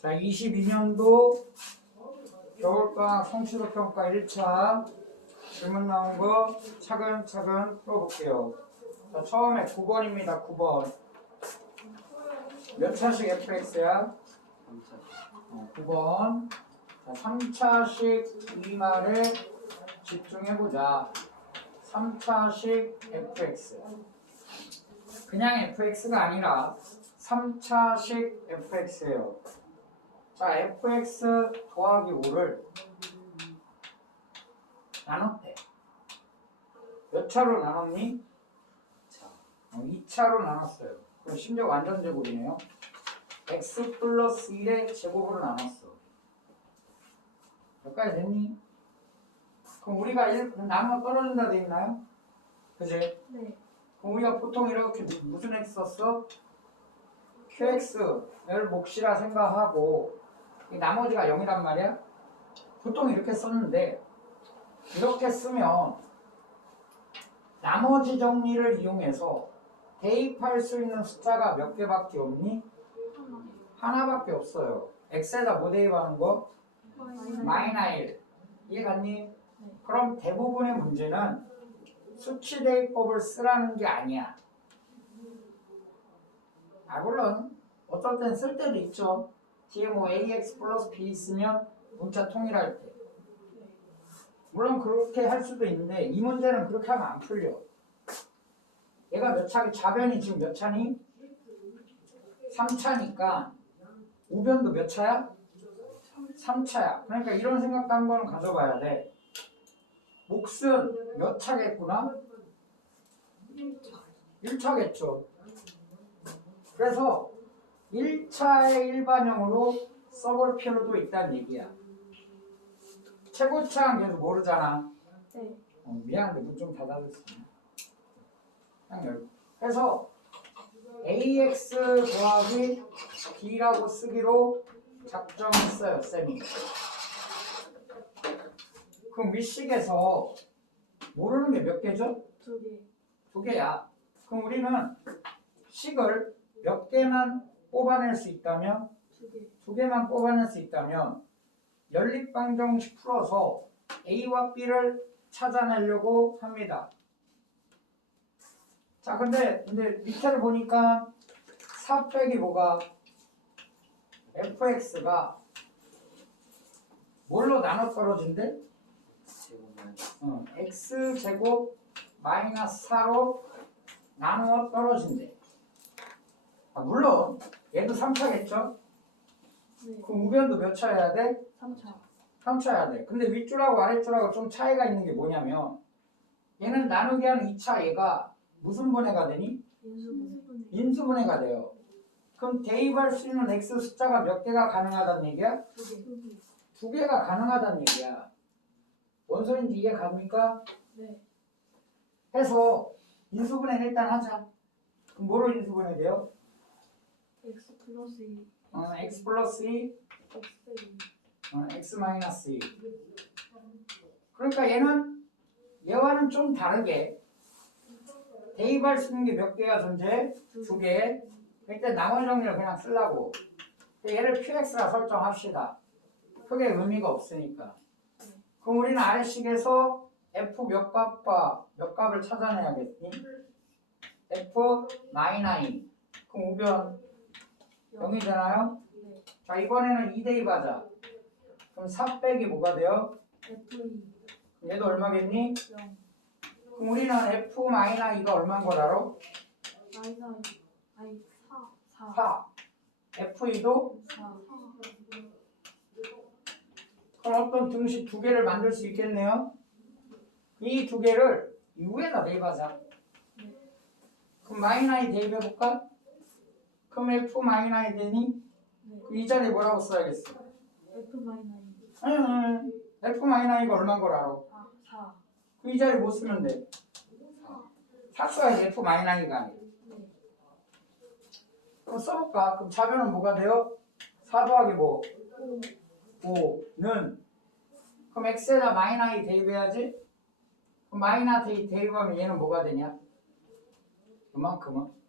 자, 22년도 겨울방학 성취도평가 1차 질문 나온 거 차근차근 풀어볼게요. 자, 처음에 9번입니다. 9번. 몇 차식 fx야? 9번. 자, 3차식 이 말에 집중해보자. 3차식 fx. 그냥 fx가 아니라 3차식 fx예요. 자, fx 더하기 5를 나눴대. 몇 차로 나눴니? 2차로 나눴어요. 그럼 심지어 완전 제곱이네요. x 플러스 1의 제곱으로 나눴어. 여기까지 됐니? 그럼 우리가 1 나누면 떨어진다 돼 있나요? 그지? 네. 그럼 우리가 보통 이렇게 무슨 x 썼어? qx를 몫이라 생각하고 이 나머지가 0이란 말이야? 보통 이렇게 썼는데 이렇게 쓰면 나머지 정리를 이용해서 대입할 수 있는 숫자가 몇 개밖에 없니? 하나밖에 없어요. x에다 뭐 대입하는 거? 마이너 1. 이해갔니? 그럼 대부분의 문제는 수치 대입법을 쓰라는 게 아니야. 물론 어떨 땐 쓸 때도 있죠. 뒤에 뭐 ax 플러스 b 있으면 문자 통일할 때. 물론 그렇게 할 수도 있는데 이 문제는 그렇게 하면 안 풀려. 얘가 몇 차, 좌변이 지금 몇 차니? 3차니까 우변도 몇 차야? 3차야. 그러니까 이런 생각도 한번 가져봐야 돼. 몫은 몇 차겠구나? 1차겠죠. 그래서 1차의 일반형으로 써볼 필요도 있다는 얘기야. 최고차는 계속 모르잖아. 네. 미안한데 문 좀 닫아줬어. 그래서 ax 더하기 b라고 쓰기로 작정했어요, 쌤이. 그럼 윗식에서 모르는 게 몇 개죠? 2개. 2개야. 그럼 우리는 식을 몇 개만 뽑아낼 수 있다면 2개. 2개만 뽑아낼 수 있다면 연립방정식 풀어서 a와 b를 찾아내려고 합니다. 자, 근데 밑에를 보니까 4 빼기 뭐가 fx가 뭘로 나눠 떨어진대? x제곱 마이너스 4로 나누어 떨어진대. 물론 얘도 3차겠죠? 네. 그럼 우변도 몇 차여야 돼? 3차. 3차여야 돼. 근데 윗줄하고 아랫줄하고 좀 차이가 있는 게 뭐냐면 얘는 나누기 한 2차 얘가 무슨 분해가 되니? 인수분해. 인수분해가 돼요. 그럼 대입할 수 있는 x 숫자가 몇 개가 가능하다는 얘기야? 2개. 2개가 가능하다는 얘기야. 뭔 소린지 이해 갑니까? 네. 해서 인수분해는 일단 하자. 그럼 뭐로 인수분해 돼요? x 플러스 2. x 플러스 2, x 2. x 마이너스 2. 그러니까 얘는 얘와는 좀 다르게 대입할 수 있는 게 몇 개가 존재해? 2개. 일단 나머지 정리를 그냥 쓰려고. 얘를 qx라 설정합시다. 크게 의미가 없으니까. 그럼 우리는 아래식에서 f 몇 값과 몇 값을 찾아내야겠니? f 마이너 2. 그럼 우변 0이잖아요? 네. 자, 이번에는 2 대입하자. 그럼 4 빼기 뭐가 돼요? f2. 그럼 얘도 얼마겠니? 0. 그럼 우리는 f 마이너 2가 얼마인 걸 알아? 마이너 2. 아니 4. 4. f2도 4. 그럼 어떤 등식 2개를 만들 수 있겠네요? 이 2개를 u에다 대입하자. 그럼 마이너 2 대입해볼까? 그럼 f 마이너 2 되니? 네. 이 자리에 뭐라고 써야겠어? f 마이너 2. 아니, f 마이너 2가 얼마인 걸 알아? 4. 이 자리에 뭐 쓰면 돼? 4 써야지 f 마이너 2가 아니고. 네. 그럼 써볼까? 그럼 좌변은 뭐가 돼요? 4 더하기 뭐? 5. 5는 그럼 x에다 마이너 2 대입해야지? 그럼 마이너 2 대입하면 얘는 뭐가 되냐? 그만큼은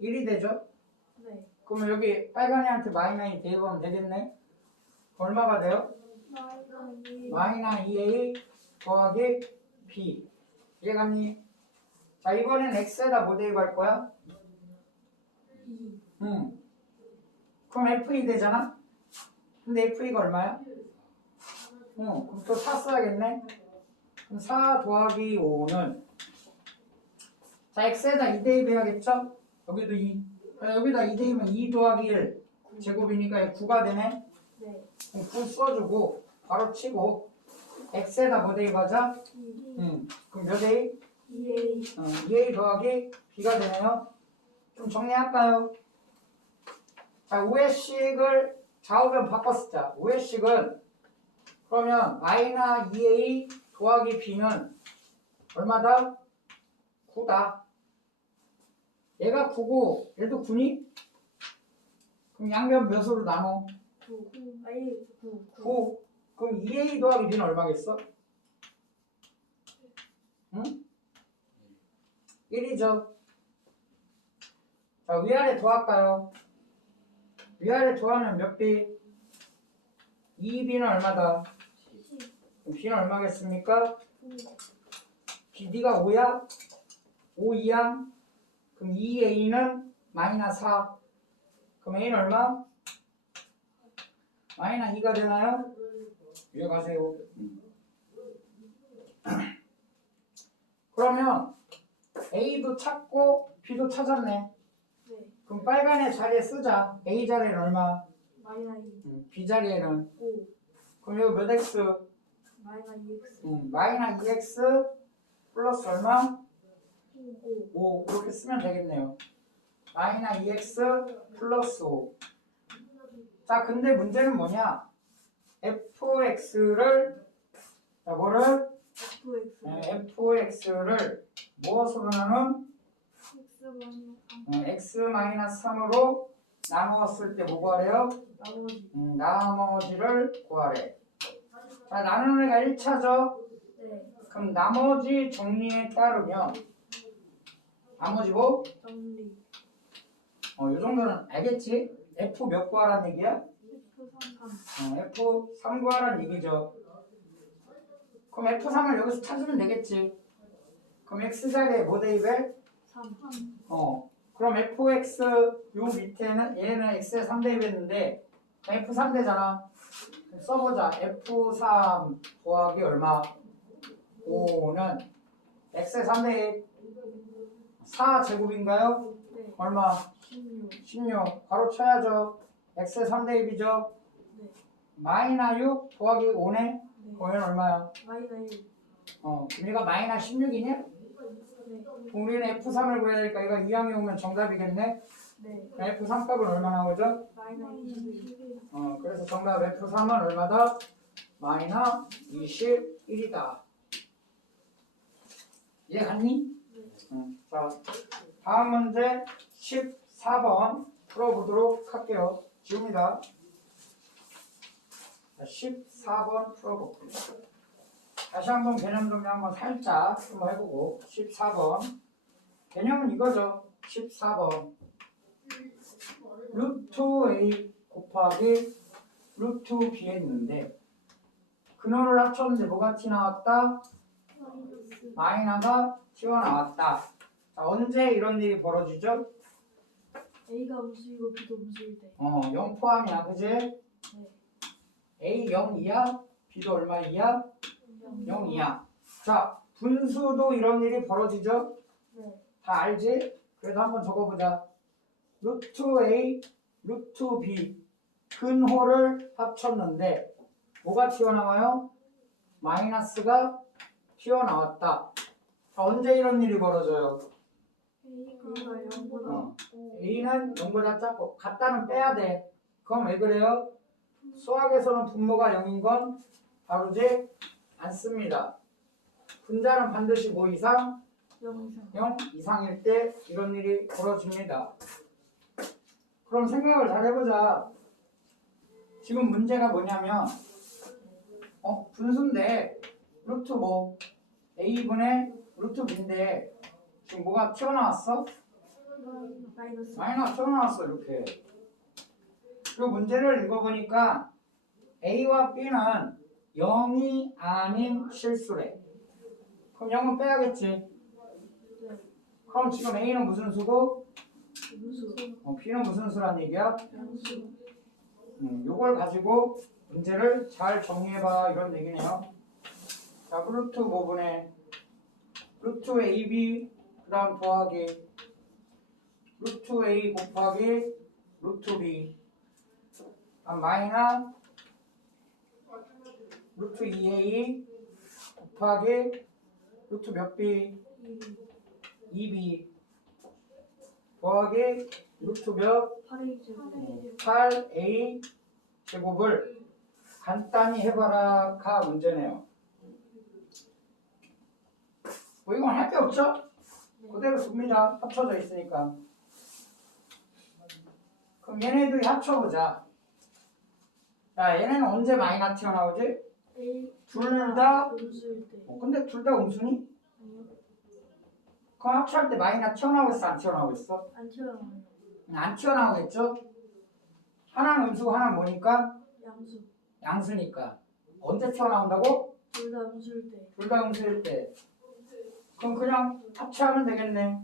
1이 되죠? 네. 그러면 여기 빨간 애한테 마이너스 대입하면 되겠네. 얼마가 돼요? 마이너스 2a 더하기 b. 이해갔니? 자, 이번엔 x에다 뭐 대입할 거야? 2. 그럼 f2 되잖아? 근데 f2가 얼마야? 그럼 또 4 써야겠네? 그럼 4 더하기 5는 자, x에다 2 대입해야겠죠? 여기도 2. 여기다 2 대입하면 2 더하기 1 제곱이니까 9가 되네? 네. 그럼 9 써주고 바로 치고 x에다 뭐 대입하자? 2. 그럼 몇 a? 2A. 2a 더하기 b가 되네요. 좀 정리할까요? 자, 우회식을 좌우변 바꿔 쓰자. 우회식은 그러면 마이너스 2a 더하기 b는 얼마다? 9다. 얘가 9고 얘도 9니? 그럼 양변 몇으로 나눠? 9. 아니 9. 9. 그럼 2a 더하기 b는 얼마겠어? 응? 1이죠. 자, 위아래 더할까요? 위아래 더하면 몇 b? 2b는 얼마다? 10. 그럼 b는 얼마겠습니까? 9. b, D가 5야? 5 2야? 그럼 2a는 마이너스 4. 그럼 a는 얼마? 마이너스 2가 되나요? 이해가세요? 그러면 a도 찾고 b도 찾았네. 네. 그럼 빨간의 자리에 쓰자. a 자리에는 얼마? 마이너스 2. b 자리에는 5. 그럼 여기 몇 x? 마이너스 2X. 마이너스 2x 플러스 얼마? 5. 5 이렇게 쓰면 되겠네요. 마이너스 2x 플러스 5. 자, 근데 문제는 뭐냐? fx를 자, 뭐를? FX. fx를 무엇으로 나눈? X x 마이너스 3으로 나누었을 때 뭐 구하래요? 나머지. 나머지를 구하래. 자, 나누는 애가 1차죠? 네. 그럼 나머지 정리에 따르면 나머지 뭐? 정리. 이 정도는 알겠지? f 몇 구하라는 얘기야? F33. f3 구하라는 얘기죠. 그럼 f3을 여기서 찾으면 되겠지. 그럼 x 자리에 뭐 대입해? 3. 그럼 fx 요 밑에는 얘는 x에 3 대입했는데 f3 되잖아. 써보자. f3 더하기 얼마? 5는 x에 3 대입 4 제곱인가요? 네. 얼마? 16. 16 바로 쳐야죠. x에 3 대입이죠. 네. 마이너스 6 더하기 5네. 네. 거기는 얼마야? 마이너스 1. 얘가 마이너스 16이냐? 네. 우리는 f3을 구해야 되니까 이거 이항에 오면 정답이겠네. 네. f3 값은 얼마 나오죠? 마이너스 21. 그래서 정답 f3은 얼마다? 마이너스 21이다. 이해갔니? 네. 자, 다음 문제 14번 풀어보도록 할게요. 지웁니다. 14번 풀어볼게요. 다시 한번 개념 정리 한번 살짝 한번 해보고 14번 개념은 이거죠. 14번 루트 a 곱하기 루트 b 했는데 근호를 합쳤는데 뭐가 튀어나왔다? 마이너가 튀어나왔다. 자, 언제 이런 일이 벌어지죠? A가 음수이고 B도 음수일 때. 0 포함이야, 그지? 네. a 0이야? b도 얼마 이야? 0. 0이야. 자, 분수도 이런 일이 벌어지죠? 네. 다 알지? 그래도 한번 적어보자. 루트 A, 루트 B 근호를 합쳤는데 뭐가 튀어나와요? 마이너스가 튀어나왔다. 자, 언제 이런 일이 벌어져요? A가 0보다 A는 0보다 작고 같다는 빼야 돼. 그럼 왜 그래요? 수학에서는 분모가 0인 건 다루지 않습니다. 분자는 반드시 뭐 이상? 0 이상. 0 이상일 때 이런 일이 벌어집니다. 그럼 생각을 잘 해보자. 지금 문제가 뭐냐면 분수인데 루트 뭐 a분의 루트 b인데 지금 뭐가 튀어나왔어? 마이너스. 마이너스 튀어나왔어 이렇게. 그 문제를 읽어보니까 A와 B는 0이 아닌 실수래. 그럼 0은 빼야겠지. 네. 그럼 지금 A는 무슨 수고? 음수. B는 무슨 수란 얘기야? 양수. 요걸 가지고 문제를 잘 정리해봐 이런 얘기네요. 자, 루트 5분의 루트 AB 그 다음 더하기 루트 A 곱하기 루트 B 마이너스 루트 2A 곱하기 루트 몇 B? 2B 더하기 루트 몇? 8A. 8A 제곱을 간단히 해봐라가 문제네요. 뭐 이건 할 게 없죠? 그대로 씁니다. 합쳐져 있으니까. 그럼 얘네들이 합쳐보자. 자, 얘네는 언제 마이너스 튀어나오지? A. 둘 다? 음수일 때. 근데 둘 다 음수니? 아니요. 그럼 합쳐할 때 마이너스 튀어나오고 있어? 안 튀어나오고 있어? 안 튀어나와요. 안 튀어나오겠죠? 하나는 음수고 하나는 뭐니까? 양수. 양수니까. 언제 튀어나온다고? 둘 다 음수일 때. 둘 다 음수일 때. 그럼 그냥 합체하면 되겠네.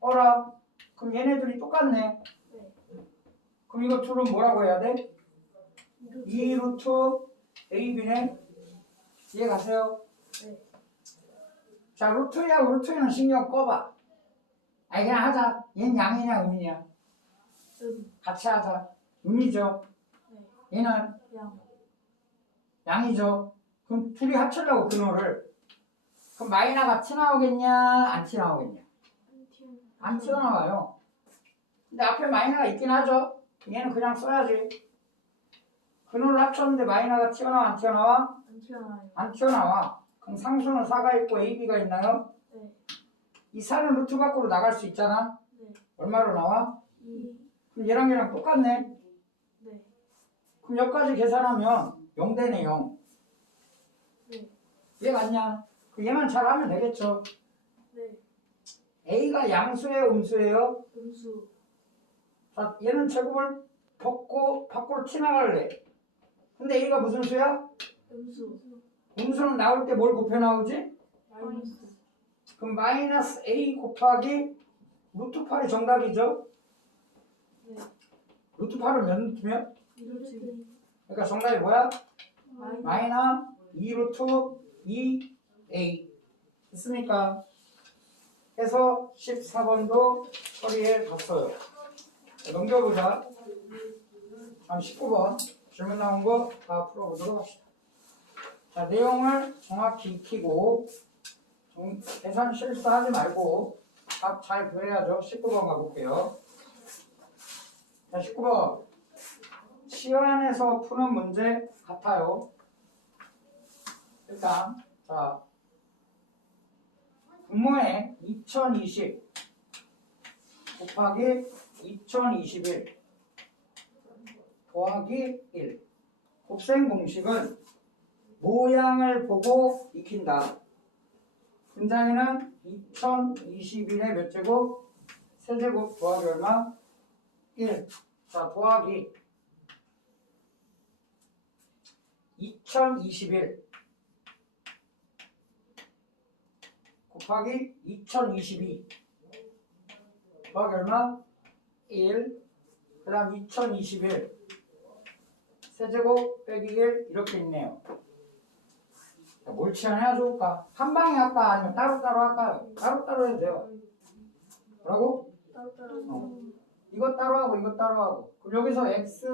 어라? 그럼 얘네들이 똑같네. 네. 그럼 이거 둘은 뭐라고 해야 돼? 루트. 2 루트 AB네. 이해 가세요? 네. 자, 루트야, 루트에는 신경 꺼봐. 아니, 그냥 하자. 얘는 양이냐, 음이냐? 같이 하자. 음이죠. 네. 얘는 양. 양이죠. 그럼 둘이 합치려고 근호를. 그럼 마이너가 튀어나오겠냐, 안 튀어나오겠냐? 안 튀어나와요. 근데 앞에 마이너가 있긴 하죠. 얘는 그냥 써야지. 근호를 합쳤는데 마이너가 튀어나와, 안 튀어나와? 안 튀어나와요. 안 튀어나와. 그럼 상수는 4가 있고 AB가 있나요? 네. 이 4는 루트 밖으로 나갈 수 있잖아. 네. 얼마로 나와? 2. 그럼 얘랑 똑같네. 네. 그럼 여기까지 계산하면 0 되네 0. 네. 얘 맞냐? 그 얘만 잘하면 되겠죠. 네. A가 양수예요, 음수예요? 음수. 자, 얘는 제곱을 벗고 밖으로 튀어나갈래. 근데 A가 무슨 수야? 음수. 음수는 나올 때 뭘 곱해 나오지? 마이너스. 그럼 마이너스 A 곱하기 루트 8이 정답이죠? 네. 루트 8은 몇 루트면? 루트. 그러니까 정답이 뭐야? 마이너스. 마이너스 2 루트 2A 됐습니까? 해서 14번도 처리해 줬어요. 넘겨보자. 다음 19번 질문 나온 거 다 풀어보도록 합시다. 자, 내용을 정확히 익히고 계산 실수하지 말고 답 잘 구해야죠. 19번 가볼게요. 자, 19번 시안에서 푸는 문제 같아요. 일단 자 분모에 2020 곱하기 2021 더하기 1 곱셈 공식은 모양을 보고 익힌다. 분자에는 2021의 몇 제곱? 세제곱 더하기 얼마? 1. 자, 더하기 2021 곱하기 2022 더하기 얼마? 1. 그 다음 2021 세제곱 빼기 1 이렇게 있네요. 자, 뭘 치환해야 좋을까? 한 방에 할까? 아니면 따로따로 할까요? 따로따로 해도 돼요. 뭐라고? 따로따로. 이것 따로 하고 이것 따로 하고. 그럼 여기서 x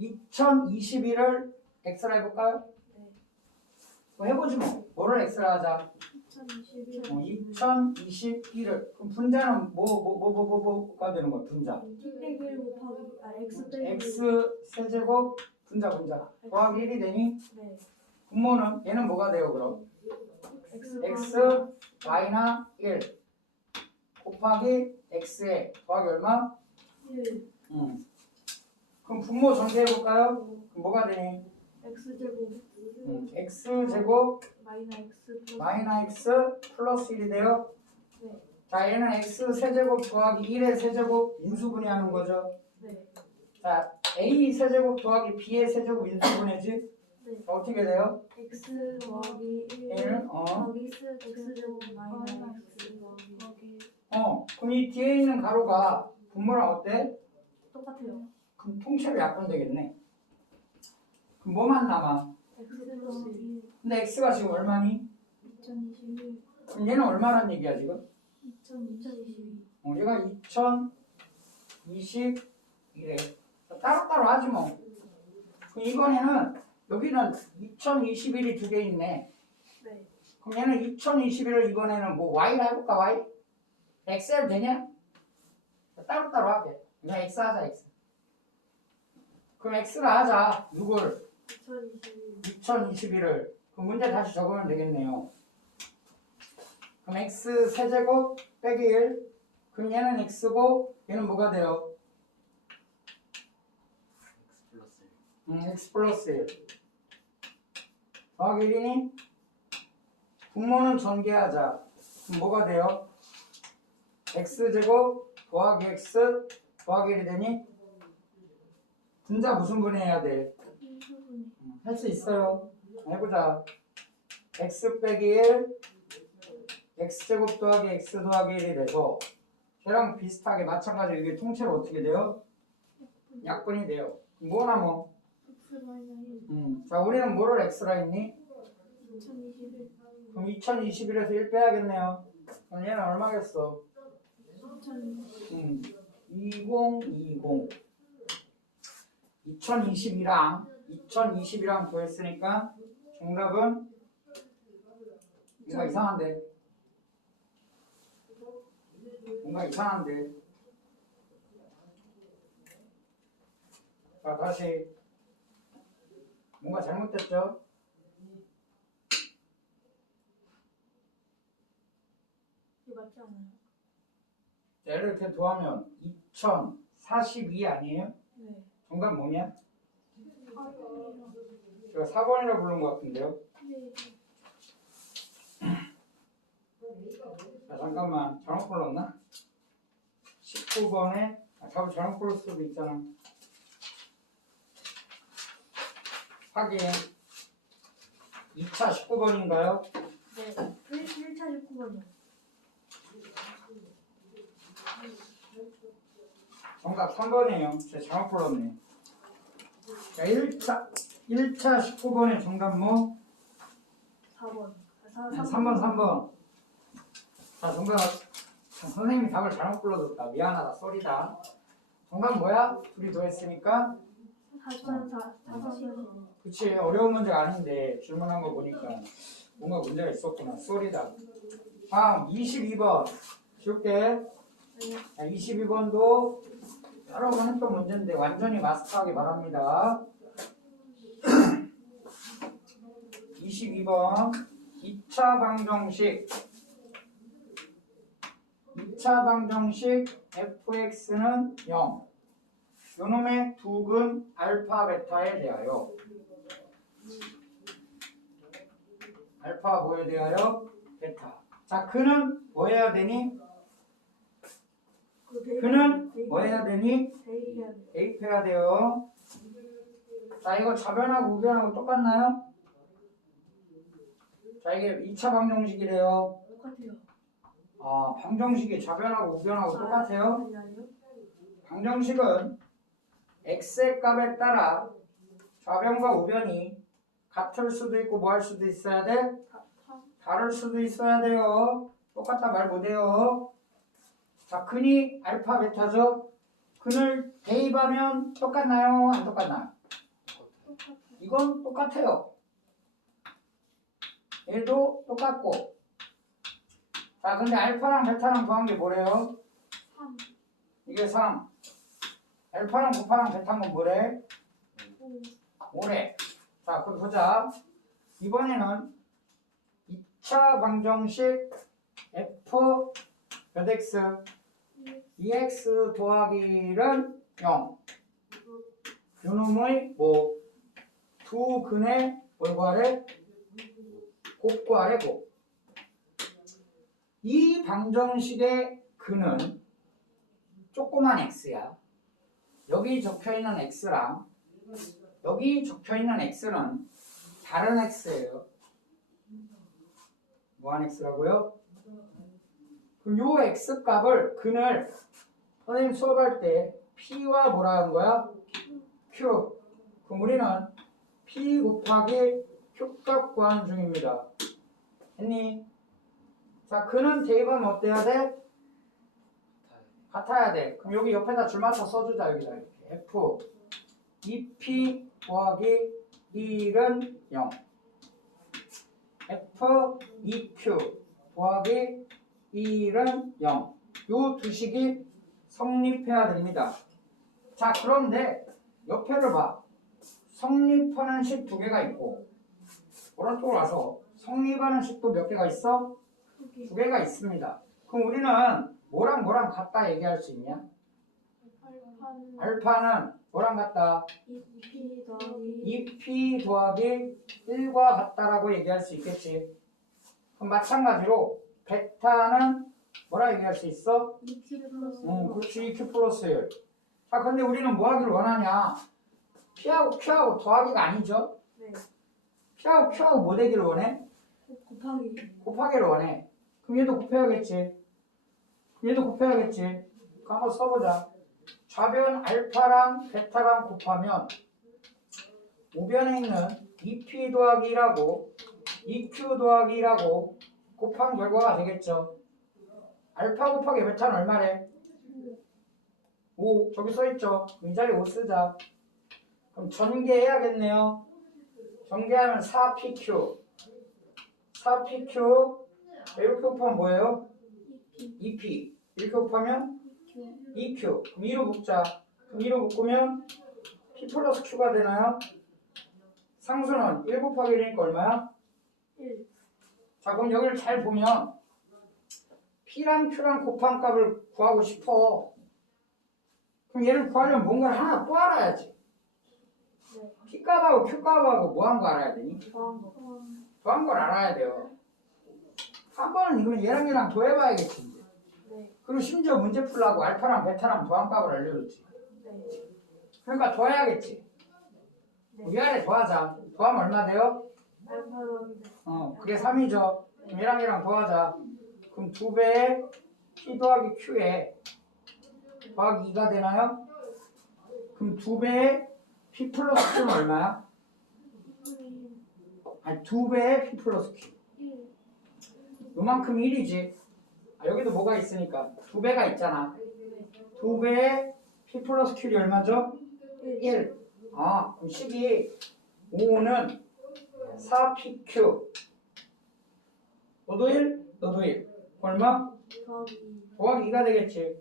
2021을 x라 해볼까요? 네. 뭐 해보지 뭐. 뭐를 x라 하자. 2021. 2021을. 그럼 분자는 뭐가 되는 거야? 분자. t 빼기 1 곱하기 x 빼기 1. x 세제곱 분자 더하기 1이 되니 네. 분모는 얘는 뭐가 돼요 그럼? x 마이너스 1 곱하기 x에 더하기 얼마? 1. 그럼 분모 전개해볼까요? 그럼 뭐가 되니? x제곱. x제곱 마이너스 x 플러스. 마이너스 x 플러스 1이 돼요? 네. 자, 얘는 x 세제곱 더하기 1의 세제곱 인수분해하는 거죠. 네. 자, a 세제곱 더하기 b의 세제곱 인수분해지? 네. 어떻게 돼요? x 더하기 1 얘는 더하기 x 제곱 마이너스 더하기 그럼 이 뒤에 있는 가로가 분모랑 어때? 똑같아요. 그럼 통째로 약분되겠네. 그럼 뭐만 남아? x 플러스 1 근데 x가 지금 얼마니? 2021 그럼 얘는 얼마란 얘기야 지금? 2022 얘가 2021에 따로따로 하지 뭐. 그럼 이번에는 여기는 2021이 두 개 있네. 네. 그럼 얘는 2021을 이번에는 뭐 y를 해볼까 y? xl 되냐? 따로따로 하게. 그냥 x 하자 x. 그럼 x를 하자. 누굴? 2022 2021을. 그럼 문제 다시 적으면 되겠네요. 그럼 x 세제곱 빼기 1. 그럼 얘는 x고 얘는 뭐가 돼요? x 플러스 1. 더하기 1이니? 분모는 전개하자. 그럼 뭐가 돼요? x제곱 더하기 x 더하기 1이 되니? 분자 무슨 분해해야 돼? 인수분해 할 수 있어요. 해보자. x 빼기 1 x제곱 더하기 x 더하기 1이 돼서 걔랑 비슷하게 마찬가지로 이게 통째로 어떻게 돼요? 약분이 돼요. 뭐 남어? x 마이너스 1 자, 우리는 뭐를 x라 했니? 2021 그럼 2021에서 1 빼야겠네요. 그럼 얘는 얼마겠어? 2020 2020 2020이랑 더했으니까 정답은 뭔가 이상한데 자, 다시 뭔가 잘못됐죠? 이거 맞지 않아요? 얘를 이렇게 더하면 2042 아니에요? 네. 정답 뭐냐? 4번이랑 제가 4번이라고 부른 것 같은데요? 네. 자, 잠깐만 잘못 불렀나? 19번에 답을 잘못 불렀을 수도 있잖아. 확인. 2차 19번인가요? 네. 1차 19번이요. 정답 3번이에요. 제가 잘못 불렀네. 자, 1차 19번의 정답 뭐? 4번. 3번. 자, 정답. 자, 선생님이 답을 잘못 불러줬다. 미안하다. 쏘리다. 정답 뭐야? 둘이 더했으니까? 4번. 그치. 어려운 문제가 아닌데 질문한 거 보니까 뭔가 문제가 있었구나. 쏘리다. 다음 22번. 줄게. 자, 22번도 여러 번 했던 문제인데 완전히 마스터하기 바랍니다. 22번 2차 방정식 fx는 0. 요놈의 두근 알파 베타에 대하여 알파 뭐에 대하여? 베타. 자, 그는 뭐 해야 되니? 그는 뭐 해야 되니? 대입해야 돼요. 자, 이거 좌변하고 우변하고 똑같나요? 자, 이게 2차 방정식이래요. 똑같아요. 아, 방정식이 좌변하고 우변하고 똑같아요? 아니요. 방정식은 x의 값에 따라 좌변과 우변이 같을 수도 있고 뭐 할 수도 있어야 돼? 다를 수도 있어야 돼요. 똑같다 말 못해요. 자, 근이 알파 베타죠? 근을 대입하면 똑같나요? 안 똑같나요? 이건 똑같아요. 얘도 똑같고. 자, 근데 알파랑 베타랑 더한 게 뭐래요? 3. 이게 3. 알파랑 베타랑 베타인 건 뭐래? 5래. 자, 그럼 보자. 이번에는 2차 방정식 f 몇 x 2x 더하기 1은 0. 요놈의 뭐 두 근의 뭘 구하래? 곱구 하래 곱. 이 방정식의 근은 조그만 x야. 여기 적혀있는 x랑 여기 적혀있는 x는 다른 x예요. 뭐한 x라고요? 그럼 요 x값을 근을 선생님 수업할 때 p와 뭐라 하는 거야? q. 그럼 우리는 p 곱하기 q값 구하는 중입니다. 했니? 자, 근은 대입하면 어때야 돼? 같아야 돼. 그럼 여기 옆에다 줄 맞춰 써주자. 여기다 이렇게 f 2p 더하기 1은 0 f 2q 더하기 1은 0. 요 두 식이 성립해야 됩니다. 자, 그런데 옆에를 봐. 성립하는 식 두 개가 있고 오른쪽으로 와서 성립하는 식도 몇 개가 있어? 두 개가 있습니다. 그럼 우리는 뭐랑 뭐랑 같다 얘기할 수 있냐? 알파는 뭐랑 같다? 2p 더하기 1과 같다라고 얘기할 수 있겠지. 그럼 마찬가지로 베타는 뭐라 얘기할 수 있어? 2q 플러스 그렇지. 2q 플러스 1. 자, 근데 우리는 뭐 하기를 원하냐? p하고 q하고 더하기가 아니죠? 네. p하고 q하고 뭐 되기를 원해? 곱하기를 원해. 그럼 얘도 곱해야겠지. 그럼 한번 써보자. 좌변 알파랑 베타랑 곱하면 우변에 있는 2p 더하기 1하고 2q 더하기 1하고 곱한 결과가 되겠죠. 알파 곱하기 베타는 얼마래? 5. 저기 써있죠. 이 자리에 5 쓰자. 그럼 전개해야겠네요. 전개하면 4pq 이렇게 곱하면 뭐예요? 2p 이렇게 곱하면 2q. 그럼 2로 묶자. 그럼 2로 묶으면 p 플러스 q가 되나요? 상수는 1 곱하기 1이니까 얼마야? 1. 자, 그럼 여기를 잘 보면 p랑 q랑 곱한 값을 구하고 싶어. 그럼 얘를 구하려면 뭔가를 하나 또 알아야지. 네. p값하고 q값하고 뭐 한 거 알아야 되니? 더한 걸 알아야 돼요. 한 번은 이거 얘랑 더해봐야겠지. 이제. 네. 그리고 심지어 문제 풀라고 알파랑 베타랑 더한 값을 알려줬지. 네. 그러니까 더해야겠지. 네. 위아래 더하자. 더하면 얼마 돼요? 알파 더하기 그게 3이죠. 그럼 얘랑 더하자. 그럼 2배의 p 더하기 q에 더하기 2가 되나요? 그럼 2배의 p 플러스 q는 얼마야? 아니 2배의 p 플러스 q. 1. 요만큼 1이지. 여기도 뭐가 있으니까 2배가 있잖아. 2배의 p 플러스 q이 얼마죠? 1. 그럼 식이 5는 4pq. 너도 1? 너도 1. 얼마? 더하기 2가 되겠지.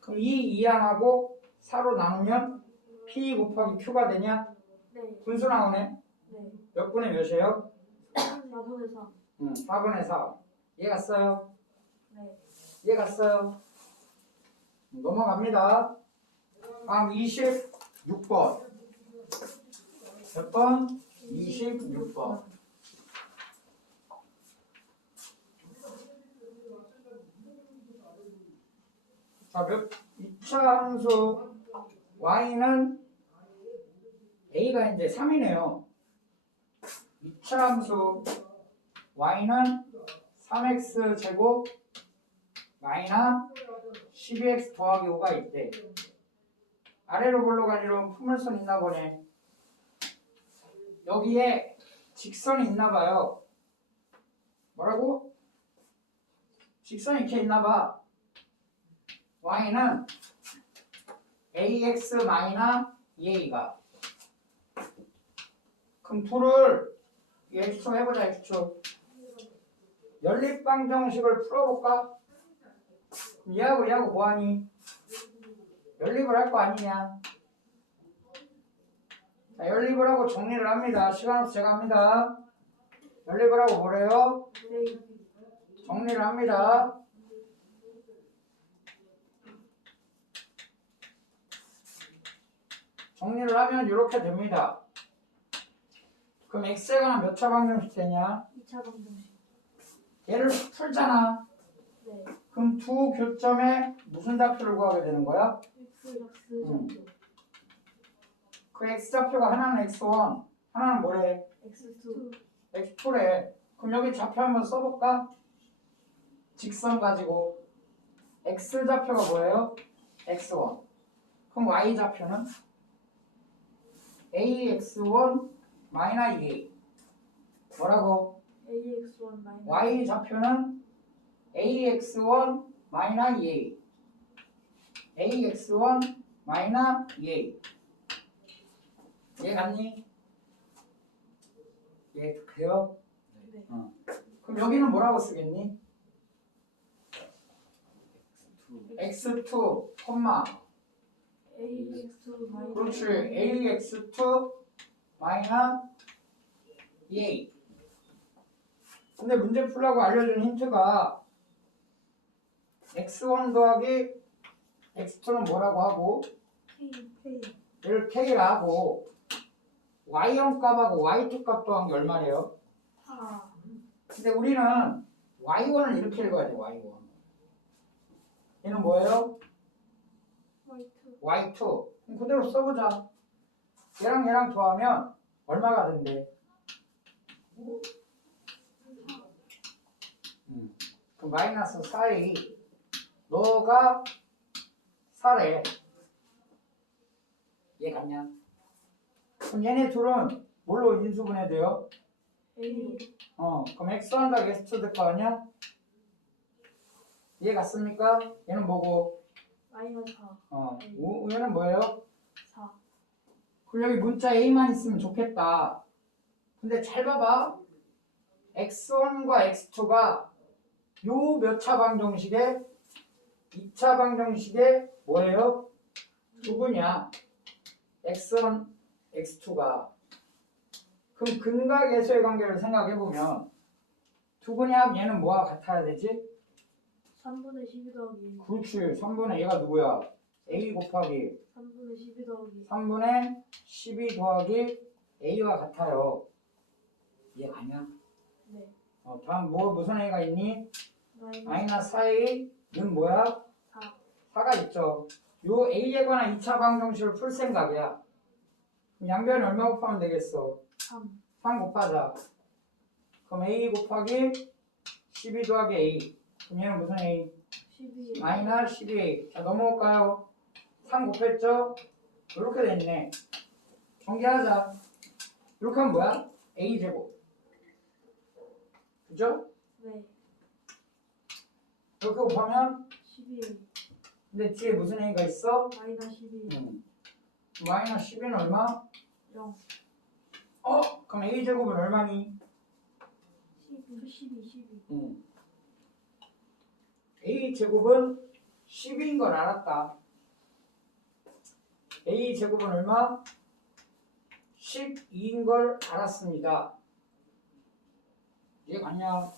그럼 2 2항하고 4로 나누면 p 곱하기 q가 되냐? 네. 분수 나오네. 네. 몇 분의 몇이에요? 4분의 3. 4분의 4. 이해 갔어요? 네. 이해 갔어요? 넘어갑니다. 다음 26번. 몇 번? 26번. 자, 2차 함수 y는 a가 이제 3이네요. 2차 함수 y는 3x 제곱 마이너스 12x 더하기 5가 있대. 아래로 올라가려면 포물선 있나 보네. 여기에 직선이 있나 봐요. 뭐라고? 직선이 이렇게 있나 봐. y는 ax 마이너스 2a가. 그럼 둘을 x축 해보자. x축. 연립방정식을 풀어볼까? 그럼 얘하고 뭐하니? 연립을 할 거 아니냐? 자, 연립을 하고 정리를 합니다. 시간 없이 제가 합니다. 연립을 하고 뭐래요? 네. 정리를 합니다. 정리를 하면 이렇게 됩니다. 그럼 x에 관한 몇 차 방정식 되냐? 2차 방정식. 얘를 풀잖아. 네. 그럼 두 교점에 무슨 좌표를 구하게 되는 거야? X 좌표. 그 x좌표가 하나는 x1, 하나는 뭐래? X2. x2래. 그럼 여기 좌표 한번 써볼까? 직선 가지고 x좌표가 뭐예요? x1. 그럼 y좌표는? ax1 마이너스 2a. 뭐라고? AX1 마이너스. y좌표는 ax1 마이너스 2a. ax1 마이너스 2a. 이해 갔니? 이해 돼요? 네. 그럼 여기는 뭐라고 쓰겠니? x2, 콤마 AX2 마이너스. 그렇지 ax2 마이너스 2a. 근데 문제 풀라고 알려준 힌트가 x1 더하기 x2는 뭐라고 하고 K. 얘를 k라 하고 y1 값하고 y2 값 더한 게 얼마래요? 4. 근데 우리는 y1을 이렇게 읽어야 돼. y1 얘는 뭐예요? Y2. y2. 그럼 그대로 써보자. 얘랑 얘랑 더하면 얼마가 된대? 그럼 마이너스 4a. 너가 4래. 얘 같냐? 그럼 얘네 둘은 뭘로 인수분해돼요? A. 그럼 x1 더하기 x2 될 거 아니야? 얘 같습니까? 얘는 뭐고? 마이너스 4. 얘는 뭐예요? 4. 그럼 여기 문자 a만 있으면 좋겠다. 근데 잘 봐봐. x1과 x2가 요 몇 차 방정식에 2차 방정식에 뭐예요? 누구냐? x1, x2가. 그럼 근각에서의 관계를 생각해보면 두분의 합 얘는 뭐와 같아야 되지? 3분의 12 더하기. 그렇지. 3분의 얘가 누구야? a 곱하기 3분의 12 더하기. 3분의 12 더하기 a와 같아요. 이해 가냐? 네. 다음 무슨 a가 있니? 마이너스 마이너스 4a는 뭐야? 4. 4가 있죠. 요 a에 관한 2차 방정식을 풀 생각이야. 그럼 양변 얼마 곱하면 되겠어? 3. 3 곱하자. 그럼 a 곱하기 12 더하기 a. 그럼 얘는 무슨 a? 12. 마이너스 12a. 자 넘어올까요? 3 곱했죠? 이렇게 됐네. 전개하자. 이렇게 하면 뭐야? a제곱. 그죠? 네. 이렇게 곱하면 12. 근데 뒤에 무슨 a가 있어? 마이너스 12. 마이너스 12는 얼마? 0. 그럼 a제곱은 얼마니? 12. a제곱은 10인 걸 알았다. a제곱은 얼마? 12인 걸 알았습니다. 이해 갔냐?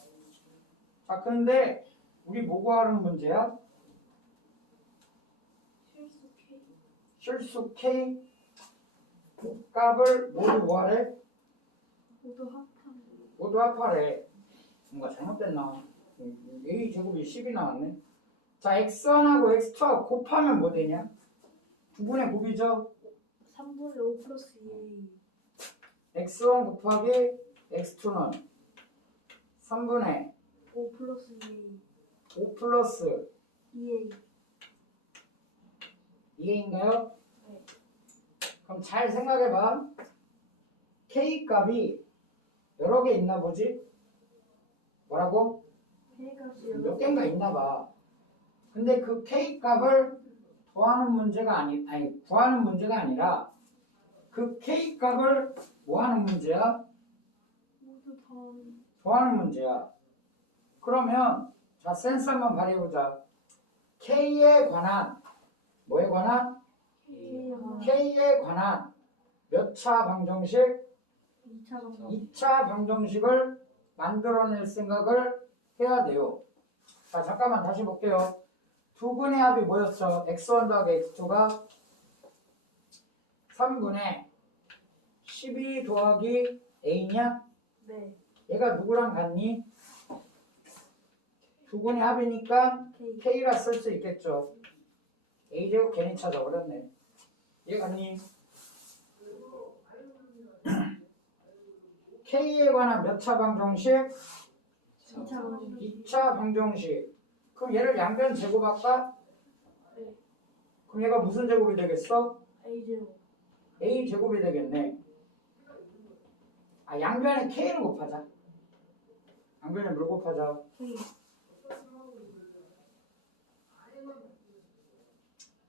자, 근데 우리 뭐 구하는 문제야? 실수 K. 실수 k 값을 모두 뭐하래? 모두 합한. 모두 합하래. 뭔가 잘못됐나? a제곱이 10이 나왔네. 자, x1하고 x2하고 곱하면 뭐 되냐? 9분의 곱이죠? 3분의 5 플러스 2A. x1 곱하기 x2는 3분의 5 플러스 2A. 5 플러스 2A. 2인가요? 네. 그럼 잘 생각해봐. k 값이 여러 개 있나 보지? 뭐라고? K값이 몇 개인가 있나 봐. 근데 그 k 값을 더하는 문제가 아니 구하는 문제가 아니라 그 k 값을 뭐 하는 문제야? 모두 다. 더하는 문제야. 그러면 자 센스 한번 발휘해보자. k에 관한 뭐에 관한? k에 관한 몇 차 방정식? 2차 방정. 2차 방정식을 만들어낼 생각을 해야 돼요. 자 잠깐만 다시 볼게요. 두 분의 합이 뭐였죠? x1 더하기 x2가 3분의 12 더하기 a냐? 네. 얘가 누구랑 같니? 두 분의 합이니까 K. K라 쓸 수 있겠죠. A제곱 괜히 찾아버렸네. 이해갔니? K에 관한 몇 차 방정식? 2차 방정식. 2차 방정식. 그럼 얘를 양변 제곱할까? 네. 그럼 얘가 무슨 제곱이 되겠어? A제곱. A 제곱이 되겠네. 아, 양변에 K를 곱하자. 양변에 뭘 곱하자? K.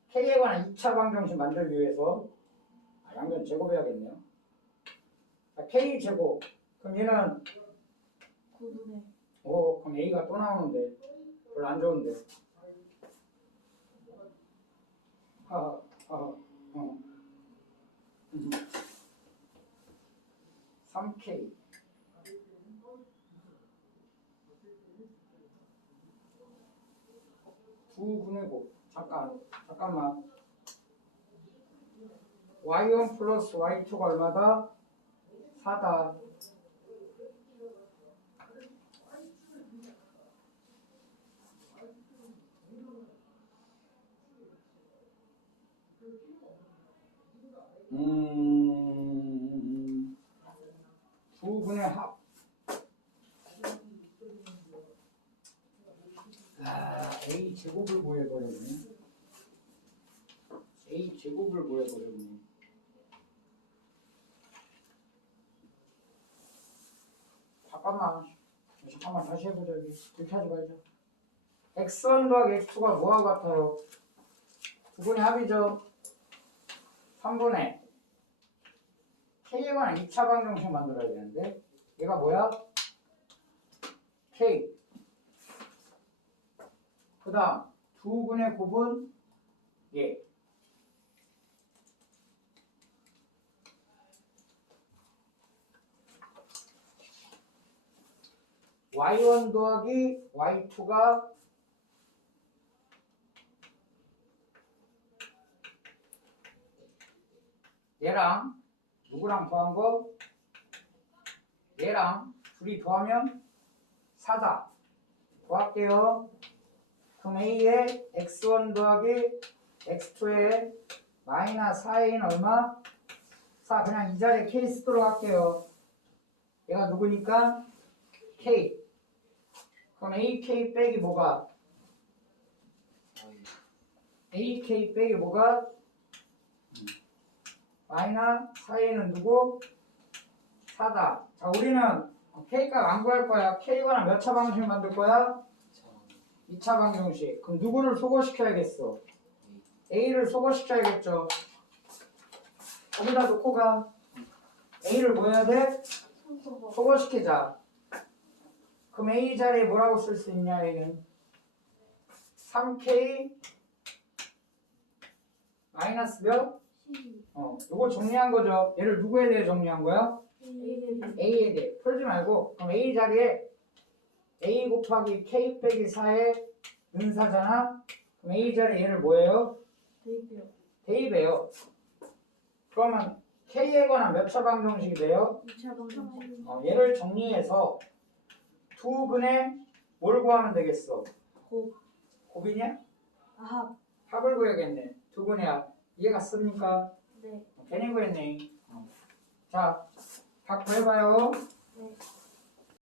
K에 관한 2차 방정식 만들기 위해서 양변 제곱해야겠네요. 자, K 제곱. 그럼 얘는 9분의 그럼 A가 또 나오는데 별로 안 좋은데. 하하, 하하, 3K. 두 분의 곱. 잠깐만. y1 플러스 y2가 얼마다? 4다. 두 분의 합. A 제곱을 구해버렸네. A 제곱을 구해버렸네. 잠깐만 다시 해보자. 이렇게 하지 말자. x1 더하기 x2가 뭐하고 같아요? 두 분의 합이죠. 3분의 K에 관한 2차 방정식 만들어야 되는데 얘가 뭐야? K. 그 다음 두 분의 곱은 얘. y1 더하기 y2가 얘랑 누구랑 더한 거? 얘랑 둘이 더하면 4다. 더할게요. 그럼 A에 x1 더하기 x2에 마이너스 4a는 얼마? 4. 그냥 이 자리에 K 쓰도록 할게요. 얘가 누구니까? K. 그럼 AK 빼기 뭐가? AK 빼기 뭐가? 마이너스 4a는 누구? 4다. 자, 우리는 K값 안 구할 거야. K 관한 몇 차 방정식 만들 거야? 2차 방정식. 그럼 누구를 소거시켜야겠어? A를 소거시켜야겠죠. 거기다 놓고 가. A를 뭐 해야 돼? 소거시키자. 그럼 A 자리에 뭐라고 쓸 수 있냐, A는? 3K 마이너스 몇? 12. 요거 정리한 거죠. 얘를 누구에 대해 정리한 거야? A에 대해. 풀지 말고. 그럼 A 자리에 A 곱하기 K 빼기 4의 은사잖아. 그럼 A 자리에 얘를 뭐예요? 대입이요. 대입해요. 그러면 K에 관한 몇 차 방정식이 돼요? 2차 방정식. 얘를 정리해서 두 근에 뭘 구하면 되겠어? 곱. 곱이냐? 합. 합을 구해야겠네. 두 근의 합. 이해가 씁니까? 네. 괜히 구했네. 자, 각 구해봐요. 네.